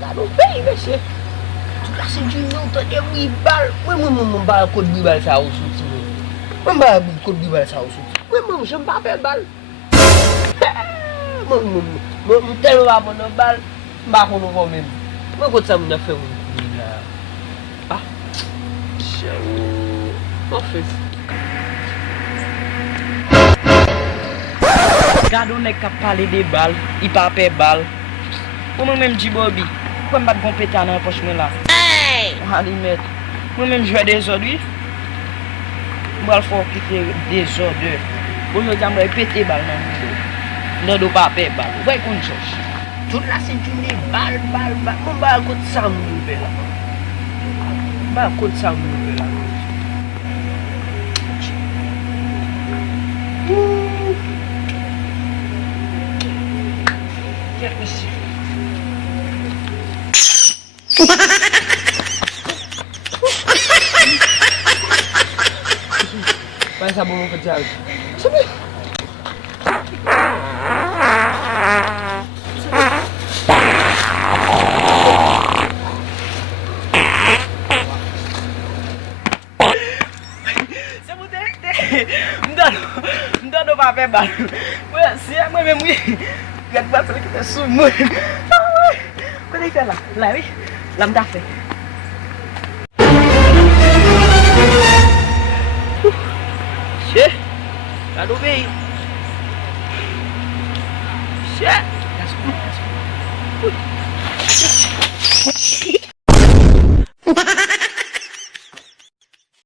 Gado bem, monsieur. Tu la se di nou to de wibal. Mwen ba kote wibal sa ou soti mwen. Mwen ba kote wibal sa ou soti. Mwen jen pa pe bal. Mwen tel wap an bal. Mba kono kon men. Mwen kote sa mwen a fe mwen la. Ah. Mwen fe. Gado nek kap pale de bal, I pa pe bal. Mwen menm di Bobby, pou m bat kompeta nan poch men la. Alimet, mwen menm jwe de zodwi. Mwen al fò kite de zodwe. Mwen jodi mwen pete bal nan mwen. Mwen do pa pe bal, wè kon chos. Tout la se di bal. Mwen ba kote sa mwen be la. Ba kote sa mwen be la. Check me see. Vai sa bom ke jal. Sabi. Mda do pa pe bal. Mwen siya mwen men mwen. Gat bat le kita sumur. Kau dah lah, lah weh, lam dah fe. Syekh, gado bem. Syekh, that's good.